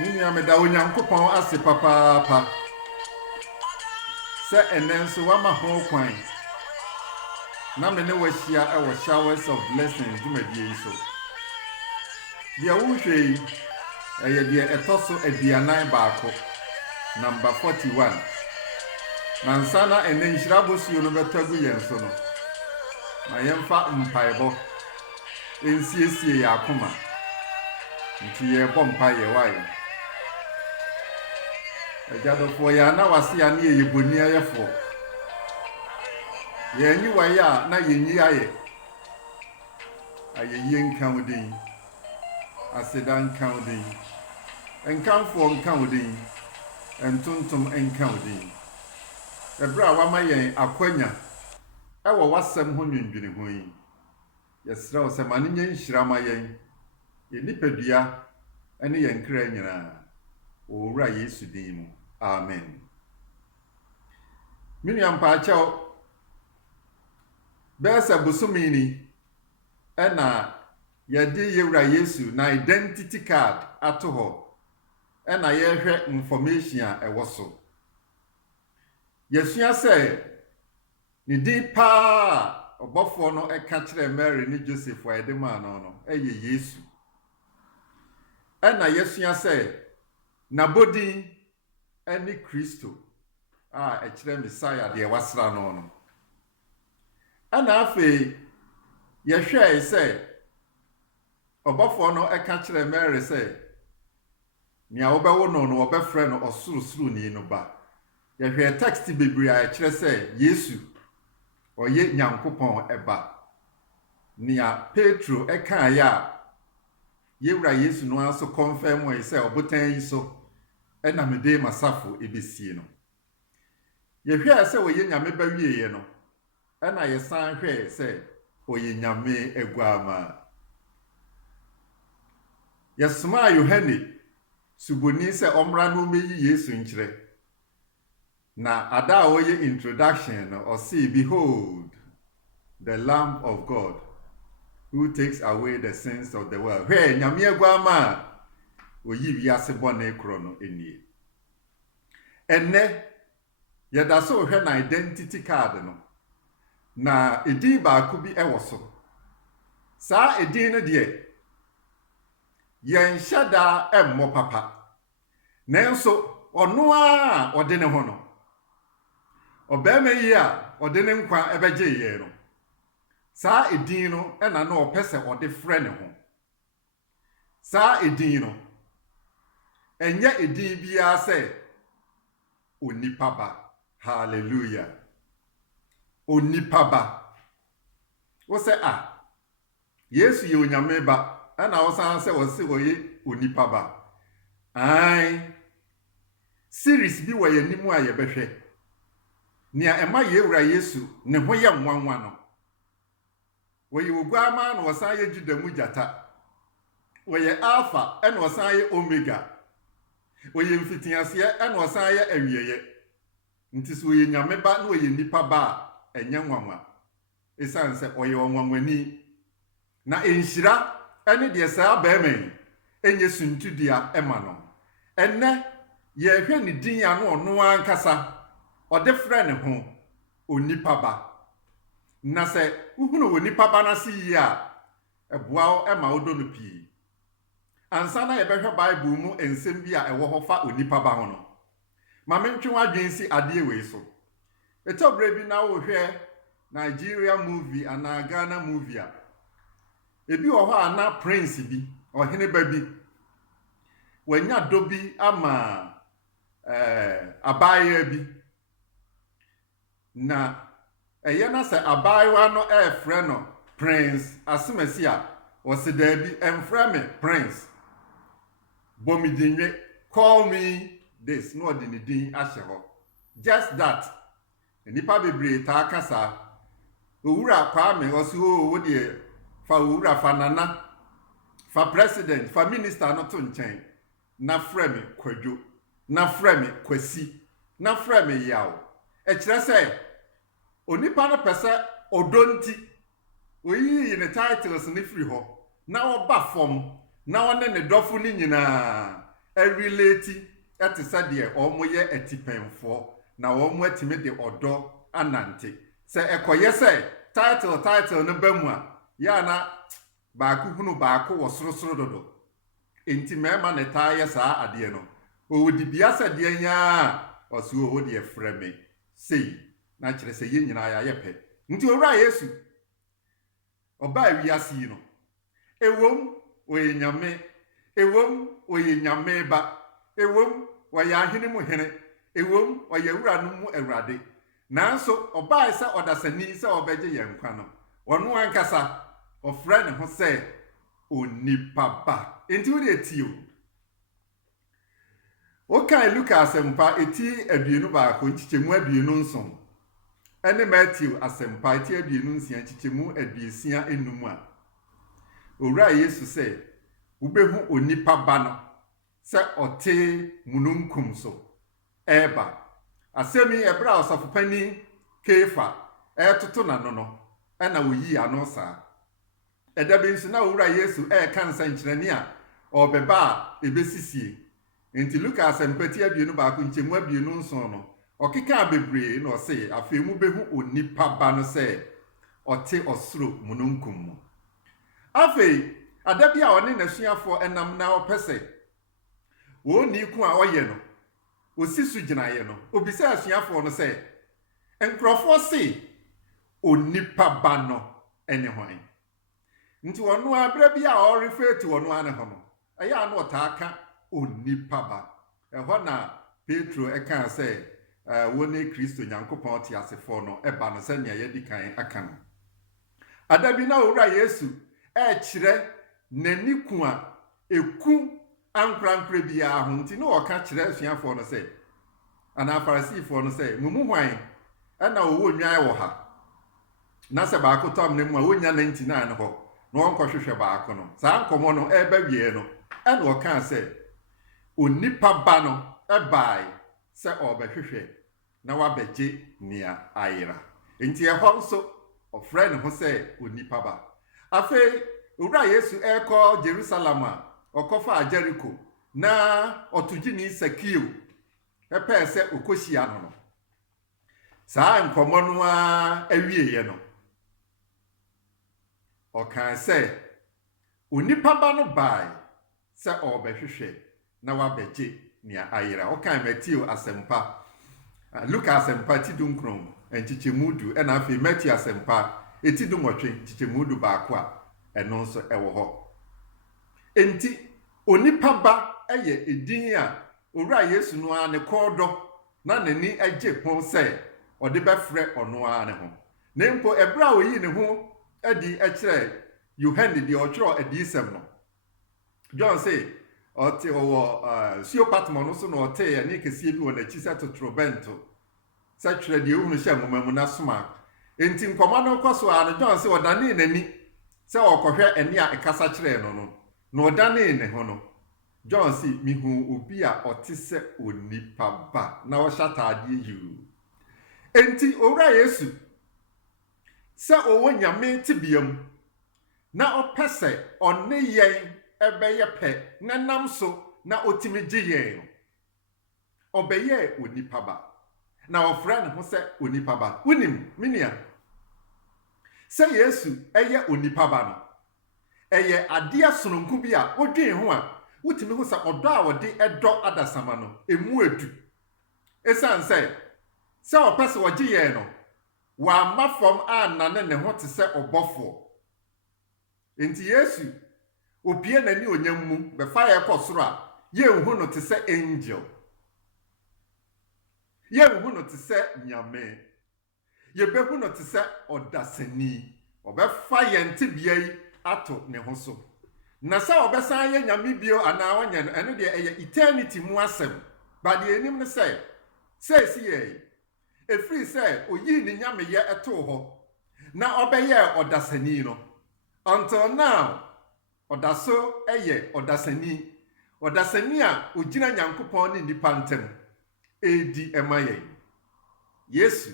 Nini ameda Onyankopɔn ase papa. Se enenso wama ho kwan. Na me ne wahia ewo showers of blessings dwumadie so. Dia wo hwei eye dia etoso aduanan baako. Number 41. Nansana enenhyira bosuo no betagu yenso no. Na yemfa mpaebo. Ensiesie ya akoma. Nti ye bɔ mpae wae. Ejadofo ya na wase ya ne yeboni ayefo. Ye nyi waye a na yenyi aye. Ayeyi nkaudin. Asedan nkaudin. Enkanfo nkaudin. Entuntum nkaudin. Ebra wama yen akwanya. Ewo wasem ho nwindwene ho yi. Yesra o se mane nya nhyira ma yen. Ye nipadua ene yen kra nyina. Owura Yesu din mu. Amen. Minyam pa chaw Besa busumini ena yade yewura Yesu na identity card ato ho ena yehwe information a ewo so. Yesua se ni din pa obofo no eka kire Mary ni Joseph wa edema no eye Yesu. Ena yesua se nabodi eni Kristo ekire Messiah de wasra no. Ana afi yehwe se obofo no eka kire Mary se nia obewo no obefre no osurusuru ni no ba. Yehwe text bebre a kire se Yesu oye Nyankopɔn eba. Nia Petro eka ya yewura Yesu no aso confirm we se obotan yi so ena mede masafo ebesie no. Yehwe se oye nyame ba wieye no. Ena yesan hwe se oye nyame eguama. Yesuma Yohane suboni se omra no meyi Yesu nkyere. Na ada oye introduction no or say behold the Lamb of God who takes away the sins of the world. Hwe nyame eguama oyi wiase bone kro no enie. Enne yeda so hwe na identity card no. Na edin ba ku bi ewo so. Sa edin no de yen hyada emmo papa. Nenso ono a ode ne ho no. Obema yi a ode ne nkwa ebeje ye no. Sa edin no ena na opese ode frɛ ne ho. Sa edin no enye edin bia se onipa ba. Hallelujah. Onipa ba. Wo se Yesu ye onyame ba. Ana wo san se wo se wo ye onipa ba. Ai. Series bi wo ye nimu a ye behwe. Nia ema ye wura Yesu ne ho ye nwanwa no. Wo ye oguama na wo san ye Juda mu jata. Wo ye Alpha ena wo san ye Omega. Wo ye mfitiase ena wo san ye awieye. Nti so ye nyame ba na wo ye nipa ba enye nwanwa esanse oye onwanwani na enhyira ene de saa baemen enye suntudia ema no enne ye hwe ne din ya no ono ankasa ode frɛ ne ho onipa ba na se uhunu onipa ba na se yi a eboa ema odo no pii ansa na ye behwe Bible mu ensem bi a ewo ho fa onipa ba ho no ma mentwe wadwen si ade we so etobre bi na wo hwe Nigeria movie and a Ghana movie. Ebi wo ho na prince bi, ohene ba bi. Wanya dobi ama abaya bi. Na eye na se abaya no frɛ no prince asemasi a wo se da bi emfrɛ me prince. Bomidinwe call me this no ordinary ahye ho. Just that. Nipa bebre ta kasa owura Kwame osu wo de fa owura fa nana fa president fa minister no to nchen na frɛ me Kwadwo na frɛ me Kwasi na frɛ me Yaw e kire sɛ onipa no pese odonti oyi ne titles ne free ho na oba fom na one ne dɔfo ni nyina relate ete se de omo ye etipenfo na omo atime de odo anante se ekoye se title no bamu a ya na baaku hunu baaku wo sorosoro dodo enti mema ne taye saa ade no owodi bia se de nya osu owo de freme sei na kire se ye nyina ya yepe nti owura Yesu oba wiase no ewom oye nyame ewom oye nyame ba ewom oye ahene mu hene ewom oye wura no mu awurade nanso oba se odasani se obeje yenkwa no wono ankasa ofre ne ho se onipa ba enti wo de tio okai Lucas empa eti aduenu ba ko nchichemu aduenu nson ene Matthew asempa eti aduenu nsia nchichemu aduesia enum a owura Yesu se ubehu onipa ba no se ote mununkum so eba asemi ebra osafopani Kefa etoto na no ena oyi ano sa edabe nso na owura Yesu kansa nkyerani a obeba ebesisie enti Lucas empati aduenu ba ko nchemu aduenu nson no okeka bebre na ose afemu behu onipa ba no se ote osoro mununkum mu afei adabi a one nasuafo enam na opese woni ku a oye no osisu ginaye no obisa asuafo no se enkrofo se onipa ba no ene hwan nti wono abra bi a o refer to wono ane ho no eya na otaka onipa ba eho na Petro eka se woni Kristo Nyankopon ti asefo no eba no se ne yedi kan aka no adabi na owura Yesu kire nani ku a eku ankrankre bia ho nti no oka kire asuafo no se ana Farisifo no se mumu hwan ana owo nwan wo ha na se ba ko tom ne mu a wonya 99 ho no onko hwehwe ba ko no sa nkomo no eba wie no ana oka se onipa ba no ebai se obehwehwe na wabeje nia ayira nti ehọ nso ofre ne ho se onipa ba afei owura Yesu eko Jerusalem a okofa Jericho na otugini Sakio epe se okohia no saa nkomo no a awieye no okan se onipa ba no bai se obehwehwe na wabeje nia ayira okan Matthew asempa Lucas asempa tidunkron enchichemudu ena afi Matthew asempa etidumotwe enchichemudu ba ko a eno nso ewo ho enti onipa ba eye edin a owura Yesu no a ne kodo na nani agye pon se ode befre ono a ne ho nempo ebra oyi ne ho adi ekire Yohane di otwero adisem no John say ote owo sio patmo no so no ote ya ne kesie bi wona chi se totrobento sa twere de ehunu hye momamu na soma enti nkoma no kwaso a no John say odane nani se okohwe ene a ekasa kire no no na odane ne ho no John say mihu obi a ote se onipa ba na wo hyatade yiu enti owura Yesu se owo nyame tibiam na opese onne yen ebeye pe nanam so na otimi giyen obeye onipa ba na ofre ne ho se onipa ba unim minia se Yesu eye onipa ba no eye ade asononku bi a odwen ho a wutimi ho sa odo a wode edo adasama no emu edu esan se opese wo giyen no wa mafom anane ne ho te se obofo enti Yesu opie nani onyammu be fa ye kosoro a ye hu no te se angel ye hu no te se nyame ye be hu no te se odasani obe fa ye ntibia yi ato ne ho so na sa obesan ye nyame bio ana wanya no eno de eye eternity mu asem ba de enim ne se si ye efri se oyi ni nyame ye eto ho na obeye odasani no until now odaso eye odasani a ogina Nyankopon ni nipa ntem edi emaye Yesu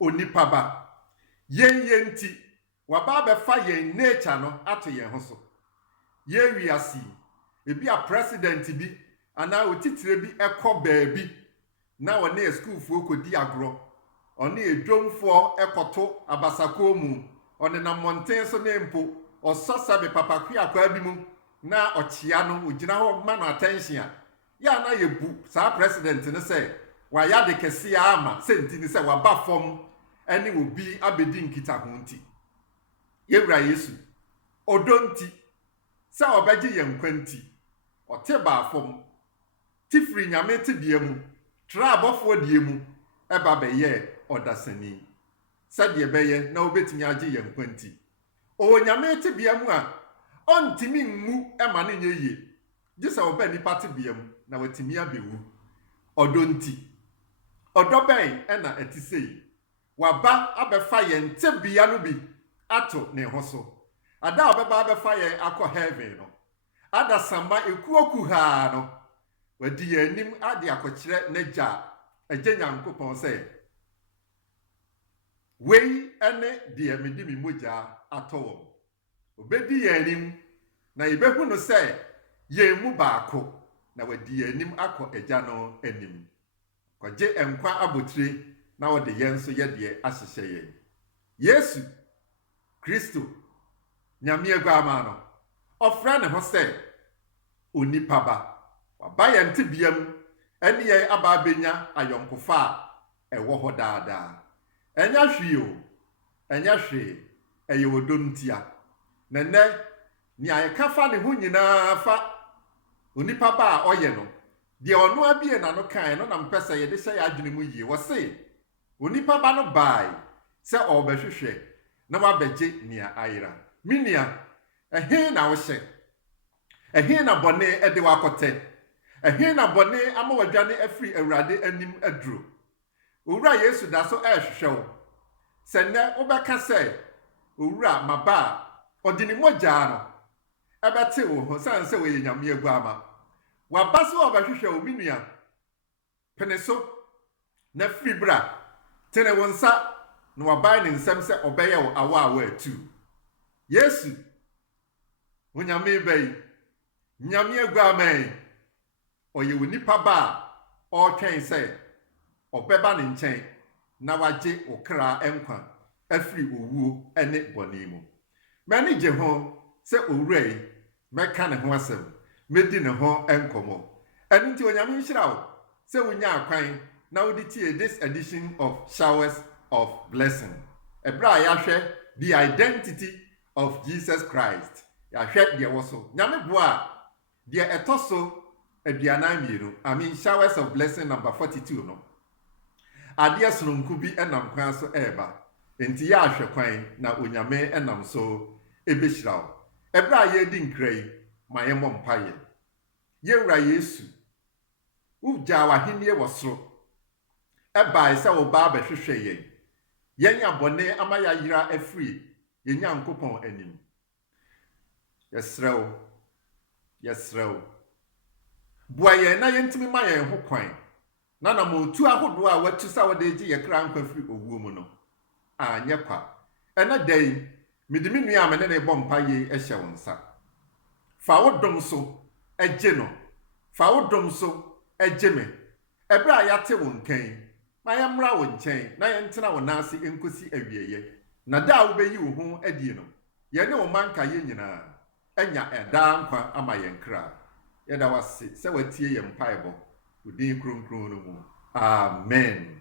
onipa ba yenti waba be fa yen nature no ato yen ho so ye wiase ebi a president bi ana otitire bi ekọ baabi na wone school fo kodi agro one edwomfo ekoto abasako mu one na monten so ne mpo osasa be papakwi akwa bi mu na ochia no ogina ho ma no attention ya na yebu sa president ne say wa ya de kese ya ama senti ne say wa ba fom ene obi abedi nkita ho nti yewura Yesu odonti sa obeje yenkwanti ote ba fom tifri nyame te bia mu tra abofo die mu eba beye odasani sadie beye na obetimi age yenkwanti o nyame te bia mu a ontimi nmu ema ne nyeye gisa oba nipa te bia mu na watimi abewu odonti odoben ena etisei waba abefa yente bia no bi ato ne hoso ada obeba abefa ye akọ heaven no ada samba ekuoku ha no wadi yanim ade akọkire n'agya agye Nyankopɔn sɛ wei ene de medi mi mogya atɔ obedi yanim na yebehu no sɛ yemu baako na wadi yanim akọ agya no anim kɔgye enkwa abotire na wode yenso yɛde ahyehye yɛn Yesu Kristo nyame aguama no ofra ne ho sɛ onipa ba waba yɛnte biam ɛne yɛn aba benya ayɔnkofa a ɛwɔ hɔ daadaa ɛnya hwee o ɛnya hwee ɛyɛ odontia nɛnɛ ni ayɛka fa ne ho nyinaa fa onipa ba a ɔyɛ no deɛ ɔno abie na no kan no na mpɛsɛ yɛde hyɛ adwene mu yie wɔ se onipa ba no bae sɛ ɔbɛhwehwɛ na wabɛgye nea ayera minia ɛhe na wohyɛ ɛhe na bɔne ɛde wakɔtɛ ɛhe na bɔne ama wadwane afiri Awurade anim aduro owura Yesu da so ɛhwehwɛ wo sɛ nnɛ wobɛka sɛ owura maba a ɔde ne mogya no ɛbɛte wo ho san sɛ wɔyɛ nyame aguama waba so ɔbɛhwehwɛ wo minua pene so na firi bra tene wo nsa na wabae ne nsɛm sɛ ɔbɛyɛ wo awa atu Yesu onyame bai nyame aguama ɔyɛ wo nipa ba a ɔtwɛn sɛ ɔbɛba ne nkyɛn na wagye okra enkwa afiri owuo ene bɔne mu mani gye ho sɛ owura yi mɛka ne ho asɛm medi ne ho enkomo ɛno nti onyame nhyira wo sɛ wonya akwan na wodi tie this edition of Showers of Blessing ɛbra yahwɛ the identity of Jesus Christ yahwɛ deɛ woso nyame boa deɛ ɛtoso aduanan mienu Showers of Blessing number 42 no adeɛ sononko bi enam kwan so ɛba enti ya ahwɛ kwan na onyame enam so ebehyira wo ɛbra ye di nkrai ma ye mpaye yewura Yesu ugya wahenie wɔ soro ɛbae sɛ wo ba bɛhwehwɛ yɛn abɔne ama ya yira afiri yɛn Nyankopɔn anim yɛsrɛw boa yɛn na yɛntimi ma yɛn ho kwan na na motu ahodo a watu sa wode gye yɛ kra nkwa firi owuo mu no anyɛ kwa ɛna dai mede me nua amene ne bɔ mpaye ɛhyɛ wo nsa fa wo dom so ɛgye no fa wo dom so ɛgye me ɛbra yɛate wo nkan na yɛmmra wo nkyɛn na yɛntena wo naase enkosi awieye na da wo beyi wo ho adie no yɛne wo manka yɛ nyinaa ɛnya ɛda nkwa ama yɛn kra yɛda wase sɛ watie yɛn mpaebɔ udin kronkron no mu amen